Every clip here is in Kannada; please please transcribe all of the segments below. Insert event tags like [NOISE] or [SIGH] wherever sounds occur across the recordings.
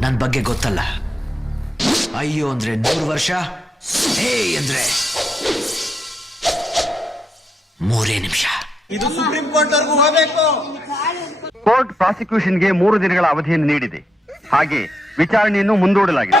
ನನ್ ಬಗ್ಗೆ ಗೊತ್ತಲ್ಲ. ಅಯ್ಯೋ ಅಂದ್ರೆ ನೂರು ವರ್ಷ? ಹೇ ಅಂದ್ರೆ ಮೂರೇ ನಿಮಿಷ. ಇದು ಸುಪ್ರೀಂ ಕೋರ್ಟ್ ಹೋಗಬೇಕು ಹೋಗ್ಬೇಕು ಕೋರ್ಟ್ ಪ್ರಾಸಿಕ್ಯೂಷನ್ಗೆ ಮೂರು ದಿನಗಳ ಅವಧಿಯನ್ನು ನೀಡಿದೆ. ಹಾಗೆ ವಿಚಾರಣೆಯನ್ನು ಮುಂದೂಡಲಾಗಿದೆ.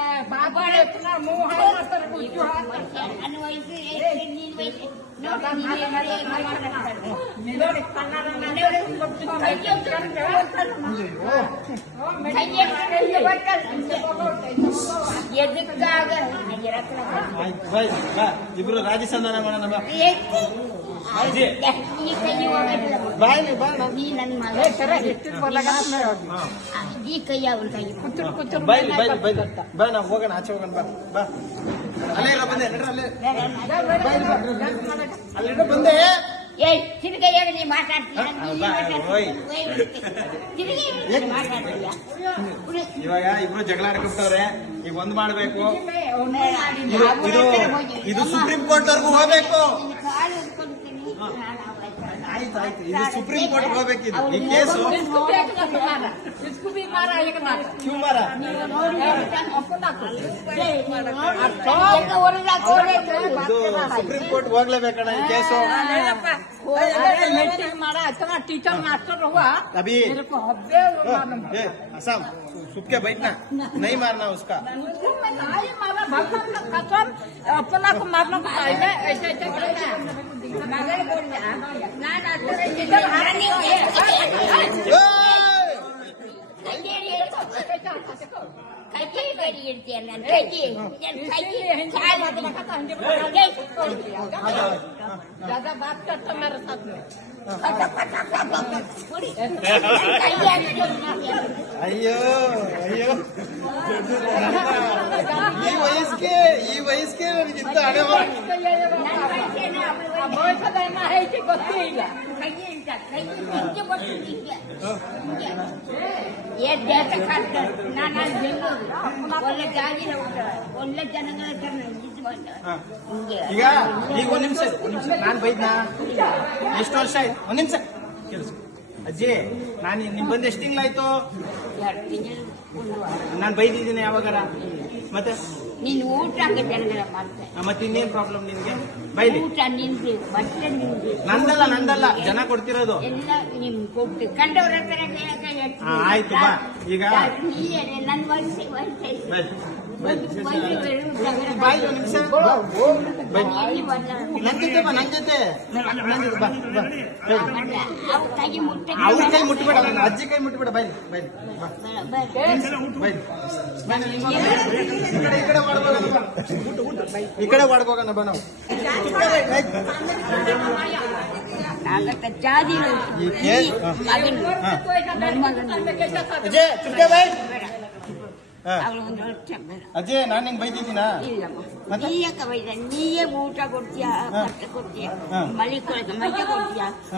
ಎದಕ್ಕಾಗ ಇಬ್ರು ರಾಜಸಂಧಾನ ಮಾಡೋಣ ಈ ಬಾಯ್ ಬಾ ಹೋಗೋಣ ಆಚೆ ಹೋಗೋಣ ಬಾ ಅಲ್ಲೇ ಬಂದೆ ಅಲ್ಲೇ ಬಂದೆ ಏಯ್ ನೀ ಇವಾಗ ಇಬ್ರು ಜಗಳ ಆಡ್ಕೊಂತವ್ರೆ ಈಗ ಒಂದ್ ಮಾಡ್ಬೇಕು ಇದು ಸುಪ್ರೀಂ ಕೋರ್ಟ್ ಹೋಗಬೇಕು ಹೋಗ್ಬೇಕು ಇದು ಸುಪ್ರೀಂ ಕೋರ್ಟ್ ಹೋಗ್ಬೇಕಿದು ಈ ಕೇಸು ಸುಪ್ರೀಂ ಕೋರ್ಟ್ ಹೋಗ್ಲೇಬೇಕಣ್ಣ ಈ ಕೇಸು. ಟೀಚರ್ ಮಾಸ್ಟರ್ ಅಭಿ ಅಸ್ಸಾಂ सुख के बैठना नहीं मारना उसका अपना को मारना ऐसा ना ना ಹೇಳಿರ್ತೇನೆ ನನ್ನ ಕೈಗೆ ನನ್ನ ಕೈಗೆ ದಾದಾ ಬಾತ್ ಕರ್ತಾ ಮಾರ ಸಾತ್ ಅಯ್ಯೋ ಅಯ್ಯೋ ಈ ವಯಸ್ಸಿಗೆ ಈ ವಯಸ್ಸಿಗೆ ನನಗಿಂತ ಹಣೆ ಬರ ವಯಸ್ಸದನ್ನ ಐತಿ ಗೊತ್ತೇ ಇಲ್ಲ ಒಳ್ಳೆ ಜಾಗಿರ ಒಳ್ಳೆ ಜನಗಳ ಈಗ ಈಗ ಒಂದ್ ನಿಮಿಷ ಒಂದ್ ನಿಮಿಷ ನಾನ್ ಬೈದ್ನಾ? ಎಷ್ಟು ವರ್ಷ ಆಯ್ತು? ಒಂದ್ ನಿಮಿಷ. ಅಜ್ಜೆ, ನಾನು ನಿಮ್ ಬಂದು ಎಷ್ಟು ತಿಂಗಳಾಯ್ತು? ನಾನ್ ಬೈದಿದ್ದೀನಿ ಯಾವಾಗಾರ. ಮತ್ತೆ? ನೀನು ಊಟ ಆ, ಮತ್ತೆ ಇನ್ನೇನ್ ಪ್ರಾಬ್ಲಮ್ ನಿಮ್ಗೆ? ಬೈಲಿ. ಊಟ ನಿಂದು ಬಟ್ಟೆ ನಿಂದು. ನಂದಲ್ಲ ನಂದಲ್ಲ. ಜನ ಕೊಡ್ತಿರೋದು. ಎಲ್ಲ ನಿಮ್ ಕೊಟ್ಟು. ಕಂಡವ್ರ ಹತ್ರ ಕೇಳಕ್ಕೆ ಆಯ್ತು ಬಾ. ಈಗ- ನೀ ನೀನೇ ನನ್ನ ವಯಸ್ಸು ವಯಸ್ಸು ಬಾಯ್ ನಿಮಿಷ ನನ್ ಜೊತೆ ಬಾ ನನ್ ಜೊತೆ ಅವ್ರ ಕೈ ಮುಟ್ಬೇಡ ಅಜ್ಜಿ ಕೈ ಮುಟ್ಬೇಡ ಬೈಲಿ ಬಾ ಬೈ ಈ ಕಡೆ ಮಾಡ್ಬೋಗಣ ಬಾ ನಾವು ನಾಲ್ಕ ಜಾತಿ ಈ ಕೇಸ್ ಮಗನು ಹಾ. ನನ್ನ ಮಗನು ಅಜ್ಜಿ ಚುಪ್ಕೆ ಬೈ ಹಾ. ಅವಳು ಒಂದು ಅಜ್ಜಿ ನಾನ್ ನಿಂಗೆ ಬೈದಿದ್ದೀನಾ? ಇಲ್ಲಮ್ಮ ಮತ್ತೆ? ನೀಯೇ ಊಟ ಕೊಡ್ತೀಯ. ಬಟ್ಟೆ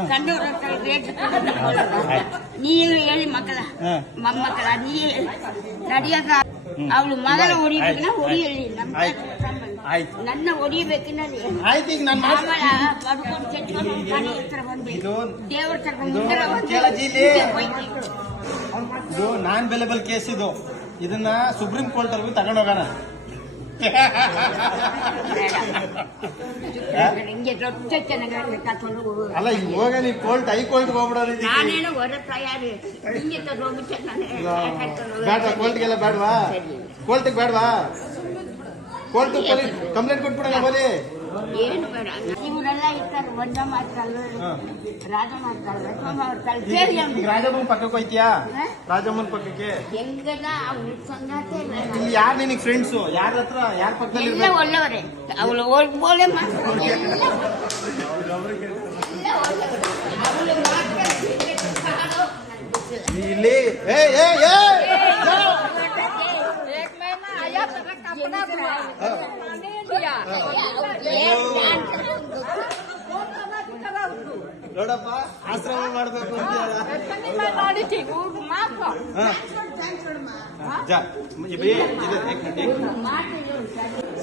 ಕಂಡವ್ರ ಹತ್ರ ರೇಟ್ ಹೇಳಿ ಮಕ್ಕಳ ಹಾ. ಮೊಮ್ಮಕ್ಕಳ ನೀಯೇ ನಡಿಯಾಗ ಅವಳು ಮಗಳ ಹೊಡಿಬೇಕನ್ನ ಹೊಡಿಯಲಿ. ನಮ್ಮ ಆಯ್ತು. ಸಂಬಂಧ. ಆಯ್ತು. ನನ್ನ ಆಯ್ತು ಈಗ ನಾನು ಆಮೇಲೆ ಮನೆ ಹತ್ರ ಇದು ದೇವ್ರ ಹತ್ರ ಇದು ಮುಂದೆ ಬಂದು ಕೇಳಜ್ಜಿ ಇಲ್ಲಿ. ಹಿಂದೆ ಇದು ನಾನ್ ಬೆಲೆಬಲ್ ಕೇಸ್ ಇದು. ಇದನ್ನ ಸುಪ್ರೀಂ ಕೋರ್ಟ್ ವರ್ಗೂ ತಗೊಂಡೋಗೋಣ ಹಿಂಗೆ ದೊಡ್ಡ ಚೆನ್ನಾಗಿ ಕರ್ಕೊಂಡು ಹೋಗು. ಅಲ್ಲ ಈಗ ಹೋಗ ನೀ ಕೋರ್ಟ್ ಹೈ ಕೋರ್ಟ್ ಹೋಗ್ಬಿಡೋರು ನಾನೇನು ಹೊರ ತಯಾರಿ. ಹಿಂಗೆ ತಗೊಂಡ್ಬಿಟ್ಟೆ ನಾನು. ಬೇಡ ಕೋರ್ಟ್ಗೆಲ್ಲ ಬೇಡವಾ? ಕೋರ್ಟಿಗೆ ಬೇಡವಾ? ಕೋರ್ಟ್ ಕಂಪ್ಲೇಂಟ್ ಕೊಟ್ಬಿಡೋಣ ಬಲಿ ಏನು ಬೇಡ ಇವರೆಲ್ಲ ಇರ್ತಾರೆ ಒಂದ ಮಾತ್ರಲ್ಲ ರಾಜ ಮಾತ್ರಲ್ಲ ಸೋಮ ಅವ್ರ ಕೇಳಿ ಈಗ ರಾಜಮ್ಮನ ಪಕ್ಕಕ್ಕೆ ಹೋಯ್ತೀಯಾ ಹಾ? ರಾಜಮ್ಮನ ಪಕ್ಕಕ್ಕೆ ಹೆಂಗದ ಅವ್ರ ಸಂಗಾತಿ ಬೇಡ. ಇಲ್ಲಿ ಯಾರು ನಿನಗೆ ಫ್ರೆಂಡ್ಸು ಯಾರ ಹತ್ರ ಯಾರ ಪಕ್ಕದಲ್ಲಿ ಎಲ್ಲ ಇರ್ಬೇಕು ಒಳ್ಳೆಯವರೇ ಅವಳು ಓಡ್ಬೋಳೆ ಮಾತ್ರ ಇಲ್ಲಿ ಏ ಏ ಏ ನೋಡಪ್ಪ ಆಶ್ರಮ ಮಾಡ್ಬೇಕು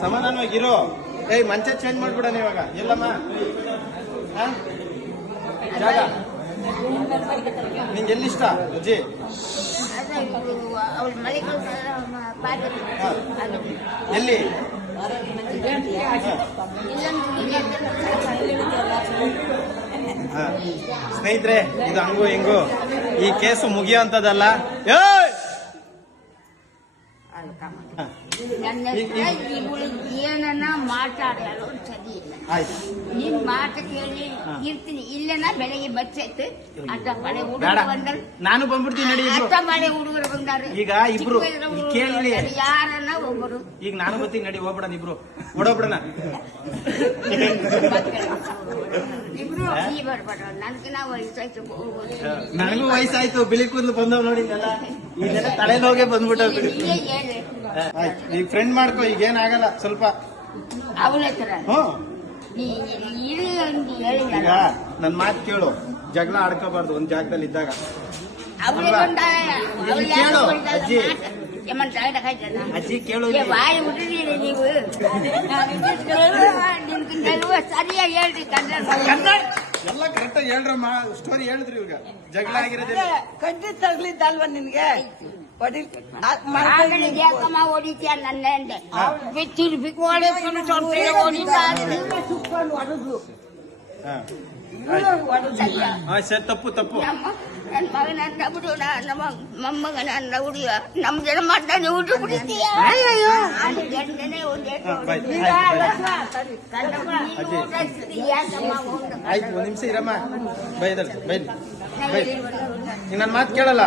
ಸಮಾಧಾನವಾಗಿರೋ ಏಯ್ ಮಂಚ ಚೇಂಜ್ ಮಾಡ್ಬಿಡಣ ಇವಾಗ. ಎಲ್ಲಮ್ಮ? ಜಾಗ. ನಿಂಗೆ ಎಲ್ಲಿಷ್ಟ ಅಜ್ಜಿ? ಎಲ್ಲಿ? [LAUGHS] ಸ್ನೇಹಿತರೆ ಇದು ಹಂಗು ಹಿಂಗು ಈ ಕೇಸು ಮುಗಿಯೋ ಅಂತದಲ್ಲ ಏಯ್! ಹಾ. ನನ್ನ ಇವಳು ಏನನ್ನ ಮಾತಾಡಲು ಆಯ್ತು. ನಿನ್ ಮಾತು ಕೇಳಿ ಇರ್ತೀನಿ. ಇಲ್ಲನ ಬೆಳಗ್ಗೆ ಬಚ್ಚೈತೆ ಅಂತ ಮಳೆ ಹುಡುಗರು ಬಂದರು. ನಾನು ಬಂದ್ಬಿಡ್ತೀನಿ ನಡಿ ಇಬ್ರು. ಮಳೆ ಹುಡುಗರು ಬಂದಾರೆ. ಈಗ ಇಬ್ರು. ಕೇಳಿ ಯಾರನ್ನ ಒಬ್ಬರು ಈಗ ನಾನು ಬರ್ತೀನಿ ನಡಿ ಹೋಗ್ಬಿಡಣ ಇಬ್ರು ಓಡೋಗ್ಬಿಡಣ. ಇಬ್ರು ಈ ಬರ್ಬೇಡ. ನನ್ಗೆ ನಾವು ವಯಸ್ಸಾಯ್ತು. ನನಗೂ ವಯಸ್ಸಾಯ್ತು. ಬಿಳಿ ಕೂದಲು ಬಂದವ್ ನೋಡಿ ಇದೆಲ್ಲ ಇದೆಲ್ಲ ಹೋಗೇ ಬಂದ್ಬಿಟ್ಟವ್ ಬಿಡಿ. ನೀವೇ ಹೇಳಿ. ಆಯ್ತು ಈಗ ಫ್ರೆಂಡ್ ಮಾಡ್ಕೋ ಈಗ ಏನಾಗಲ್ಲ ಸ್ವಲ್ಪ. ಅವಳ ಹತ್ರ. ಹ್ಮ್. ಈಗ ನನ್. ಮಾತು ಕೇಳು. ಜಗಳ ಆಡ್ಕೋಬಾರ್ದು ಒಂದ್ ಜಾಗದಲ್ಲಿ ಇದ್ದಾಗ. ಕೇಳು, ಅಜ್ಜಿ. ಅಜ್ಜಿ. ಕೇಳು ಸರಿಯಾಗಿ ಹೇಳ್ರಿ ಎಲ್ಲ ಕರೆಕ್ಟ್ ಹೇಳ್ರಮ್ಮ. ಸ್ಟೋರಿ ಹೇಳಿದ್ರಿ ಇವಾಗ. ಜಗಳ ಆಗಿರೋದಿಲ್ಲ ಕಡ್ಡಿ ತಗ್ಲಿದ್ದಲ್ವ ನಿನ್ಗೆ? ಹೊಡಿತೀಯ ನನ್ನ ಅಂದೆ ತಿರುಪಿಕ್ ಹೊಡೆದ್ಕೊಂಡು ಸ್ವಲ್ಪ ಹೊಡಿತಾ ಹಾ. ಸರಿಯಾ ಹಾ ಸರಿ ತಪ್ಪು ತಪ್ಪು. ನಮ್ಮ ನನ್ನ ಮಗನ ಬಿಡು ನಮ್ಮ ಮೊಮ್ಮಗನ ಅಂದ ಹುಡುಗ ನಮ್ ಜನ ಮಾಡ್ತಾನೆ ಹುಡುಗ ಗಂಡನೇ ಒಂದೇ ಆಯ್ತು? ಆಯ್ತು. ನಿಮಿಷ ಇರಮ್ಮ. ಬೈದಲ್ ಬೈ ನಾವು ಬೈ ಇಲ್ಲಿ ಬರ್ತೀವಿ. ನೀ ನನ್ ಮಾತು ಕೇಳಲ್ಲ.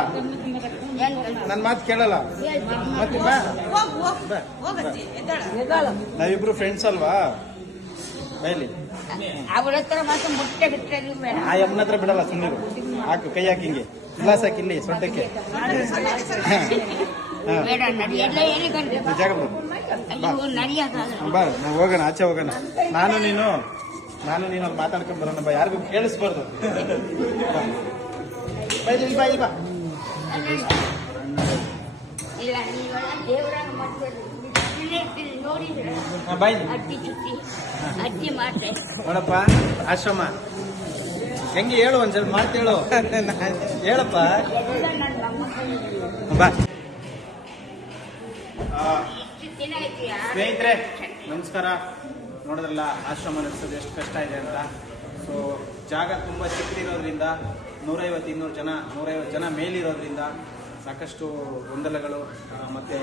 ಏನ್ ಹೇಳ್ತೀವಿ? ನನ್ ಮಾತು ಕೇಳಲ್ಲ. ಮತ್ತೆ ಬಾ. ನಾವಿಬ್ರು ಫ್ರೆಂಡ್ಸ್ ಅಲ್ವಾ? ಬೈಲಿ ಅವ್ರ ಹತ್ರ ಮಾತ್ರ ಮುಟ್ಟೆ ಬಿಟ್ಟರೆ ಬೇಡ. ಆ ಯಮ್ಮನ ಹತ್ರ ಬಿಡಲ್ಲ ಸುಮ್ಮನೆ ಹಾಕು ಕೈ ಹಾಕಿ ಹಿಂಗೆ. ಗ್ಲಾಸ್ ಹಾಕಿ ಇಲ್ಲಿ ಸೊಂಟಕ್ಕೆ. ಬೇಡ ನಡಿ. ಎಲ್ಲ ಜಾಗ ಬಾ. ನಾವು ಹೋಗೋಣ ಆಚೆ ಹೋಗೋಣ. ನಾನು ನೀನು ನಾನು ನೀನು ಅಲ್ಲಿ ಮಾತಾಡ್ಕೊಂಡ್ ಬರೋಣ ಬಾ. ಯಾರಿಗೂ ಕೇಳಿಸ್ಬಾರ್ದು. ಬಾ. ಬಾ ಇಲ್ಲಿ ಬಾ ಇಲ್ಲಿ ಬಾ. ನೋಡಪ್ಪ, ಆಶ್ರಮ. ಹೆಂಗೆ ಹೇಳು ಒಂದ್ಸಲ ಮಾತು ಹೇಳು. ಹೇಳಪ್ಪ. ಸ್ನೇಹಿತರೆ, ನಮಸ್ಕಾರ. ನೋಡಿದ್ರಲ್ಲ, ಆಶ್ರಮ ನಡೆಸೋದು ಎಷ್ಟು ಕಷ್ಟ ಇದೆ ಅಂತ. ಸೊ ಜಾಗ ತುಂಬ ಚಿಕ್ಕದಿರೋದ್ರಿಂದ ನೂರೈವತ್ತು ಇನ್ನೂರು ಜನ, ನೂರೈವತ್ತು ಜನ ಮೇಲಿರೋದ್ರಿಂದ ಸಾಕಷ್ಟು ಗೊಂದಲಗಳು ಮತ್ತು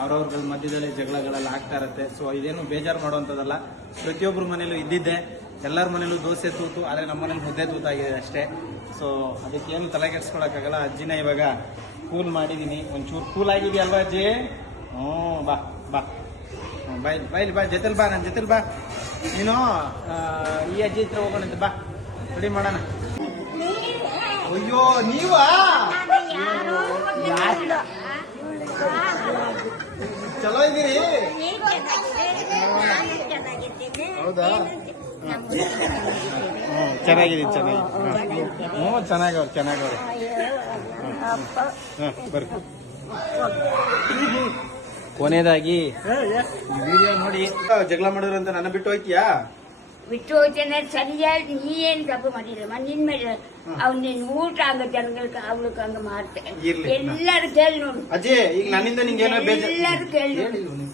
ಅವ್ರವ್ರಗಳ ಅವ್ರವ್ರ ಮಧ್ಯದಲ್ಲಿ ಜಗಳಗಳೆಲ್ಲ ಆಗ್ತಾ ಇರುತ್ತೆ. ಸೊ ಇದೇನು ಬೇಜಾರು ಮಾಡುವಂಥದ್ದಲ್ಲ. ಪ್ರತಿಯೊಬ್ಬರ ಮನೇಲೂ ಇದ್ದಿದ್ದೆ. ಎಲ್ಲರ ಮನೇಲೂ ದೋಸೆ ತೂತು, ಆದರೆ ನಮ್ಮ ಮನೇಲಿ ಮುದ್ದೆ ತೂತಾಗಿದೆ ಅಷ್ಟೇ. ಸೊ ಅದಕ್ಕೇನು ತಲೆ ಕೆಡ್ಸ್ಕೊಳಕ್ಕಾಗಲ್ಲ. ಅಜ್ಜಿನ ಇವಾಗ ಕೂಲ್ ಮಾಡಿದ್ದೀನಿ ಒಂಚೂರು ಕೂಲ್ ಆಗಿದೆಯಲ್ವಾ ಅಜ್ಜಿ? ಹ್ಞೂ, ಬಾ ಬಾ. ಬಾಯ್ ಬಾಯ್ಲಿ ಬಾ, ಜೊತೆಲಿ ಬಾ ನನ್ನ ಜೊತೆಲಿ ಬಾ. ನೀನು ಈ ಅಜ್ಜಿ ಹತ್ರ ಹೋಗೋಣಂತೆ, ಬಾ. ರೆಡಿ ಮಾಡೋಣ. ಅಯ್ಯೋ ನೀವಾ? ಚಲೋ ಇದ್ದೀರಿ ಹೌದಾ? ಹ್ಞೂ ಚೆನ್ನಾಗಿ ಚೆನ್ನಾಗಿದೆ ಹ್ಞೂ ಚೆನ್ನಾಗವ್ರು ಚೆನ್ನಾಗವ್ರು. ಹಾಂ ಬರ್ರಿ. ಕೊನೆಯದಾಗಿ ಈ ವಿಡಿಯೋ ನೋಡಿ. ಜಗಳ ಮಾಡಿದ್ರು ಅಂತ ನನ್ನ ಬಿಟ್ಟು ಹೋಯ್ತೀಯಾ? ಸರಿಯಾಗಿ ನೀ ಏನ್ ತಪ್ಪು ಮಾಡಿಲ್ಲ ನಿನ್ ಮೇಲೆ ಅವ್ನ ನಿನ್ ಊಟ ಆಗ ಜನಗಳಿಗೆ ಅವ್ಳಿಗೆ ಹಂಗ ಮಾಡ್ತೇನೆ ಇರ್ಲಿ. ಎಲ್ಲರೂ ಕೇಳಿ ನೋಡು. ಅಜ್ಜಿ ಈಗ ನನ್ನಿಂದ ನಿಂಗೆ ಏನೋ ಬೇಜಾರ್ ಎಲ್ಲರೂ ಕೇಳಿ?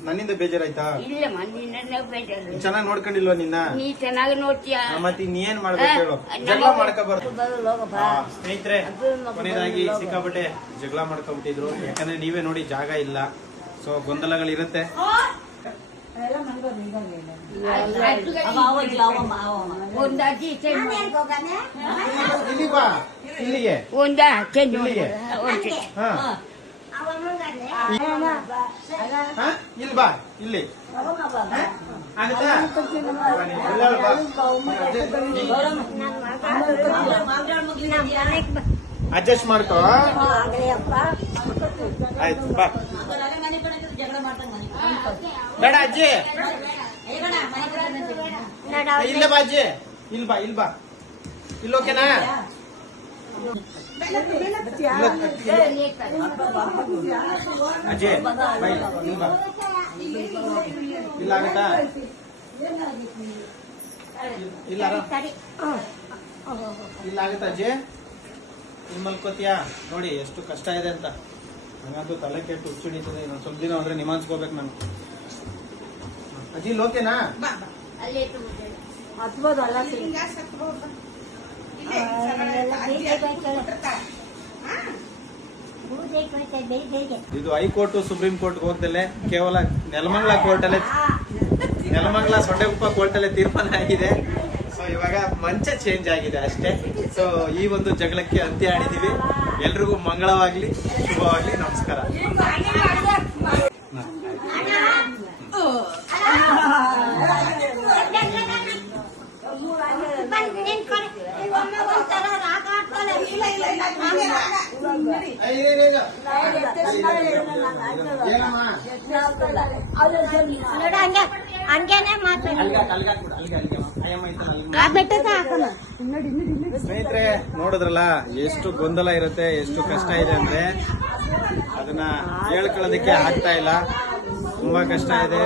ನನ್ನಿಂದ ಬೇಜಾರಾಯ್ತಾ? ಇಲ್ಲ ನಿನ್ನ ಬೇಜಾರು. ಚೆನ್ನಾಗಿ ನೋಡ್ಕೊಂಡಿಲ್ವ ನಿನ್ನ? ನೀ ಚೆನ್ನಾಗಿ ನೋಡ್ತೀಯ? ಮತ್ತೆ ನೀ ಏನ್ ಮಾಡ್ಬೇಕು ಹೇಳು. ಜಗಳ ಮಾಡ್ಕೋಬಾರ್ದು. ಸ್ನೇಹಿತರೆ ಕೊನೆಯದಾಗಿ ಸಿಕ್ಕಾಪಟ್ಟೆ ಜಗಳ ಮಾಡ್ಕೊಂಬಿಟ್ಟಿದ್ರು. ಯಾಕಂದ್ರೆ ನೀವೇ ನೋಡಿ ಜಾಗ ಇಲ್ಲ. ಸೊ ಗೊಂದಲಗಳಿರುತ್ತೆ. ಇಲ್ಲಿಗೆ. ಒಂದ ಇಲ್ಲಿಗೆ. ಒಂದು ಹಾ. ಹಾ. ಇಲ್ಲಿ ಬಾ ಇಲ್ಲಿ. ಅಡ್ಜಸ್ಟ್ ಮಾಡ್ಕೋ. ಆಯ್ತು ಬಾ. ಬೇಡ ಅಜ್ಜಿ. ಇಲ್ಲ ಬಾ ಅಜ್ಜಿ. ಇಲ್ ಬಾ ಇಲ್ ಬಾ. ಇಲ್ಲ, ಓಕೆನಾ? ಅಜ್ಜಿ, ಬಾ, ಇಲ್ಲಿ ಬಾ. ಇಲ್ಲ, ಆಗತ್ತಾ? ಇಲ್ಲ ಇಲ್ಲ, ಆಗತ್ತಾ ಅಜ್ಜಿ? ಇಲ್ಲಿ ಮಲ್ಕೋತಿಯಾ ನೋಡಿ, ಎಷ್ಟು ಕಷ್ಟ ಇದೆ ಅಂತ. ನಂಗಂತೂ ತಲೆ ಕೆಟ್ಟು ಹುಚ್ಚಿಡಿತದೆ ಇನ್ನೊಂದು ಸ್ವಲ್ಪ ದಿನ ಅಂದ್ರೆ ನಿಮಾನ್ಸ್ಕೋಬೇಕು ನಾನು. ಅಜ್ಜಿ ಲೋಕೆನಾ ಓಕೆನಾ ಇದು ಹೈಕೋರ್ಟ್ ಸುಪ್ರೀಂ ಕೋರ್ಟ್ ಹೋಗ್ದಲೆ ಕೇವಲ ನೆಲಮಂಗ್ಲ ಕೋರ್ಟ್ ಅಲ್ಲೇ ನೆಲಮಂಗಲ ಸೊಂಡೆಗುಪ್ಪ ಕೋರ್ಟ್ ಅಲ್ಲೇ ತೀರ್ಮಾನ ಆಗಿದೆ. ಸೊ ಇವಾಗ ಮಂಚ ಚೇಂಜ್ ಆಗಿದೆ ಅಷ್ಟೇ. ಸೊ ಈ ಒಂದು ಜಗಳಕ್ಕೆ ಅಂತ್ಯ ಆಡಿದೀವಿ ಎಲ್ರಿಗೂ ಮಂಗಳವಾಗ್ಲಿ ಶುಭವಾಗ್ಲಿ ನಮಸ್ಕಾರ. ಹಂಗೇನೆ ಸ್ನೇಹಿತರೆ ನೋಡಿದ್ರಲ್ಲ ಎಷ್ಟು ಗೊಂದಲ ಇರುತ್ತೆ ಎಷ್ಟು ಕಷ್ಟ ಇದೆ ಅಂದ್ರೆ ಅದನ್ನ ಹೇಳ್ಕೊಳ್ಳೋದಕ್ಕೆ ಆಗ್ತಾ ಇಲ್ಲ. ತುಂಬಾ ಕಷ್ಟ ಇದೆ.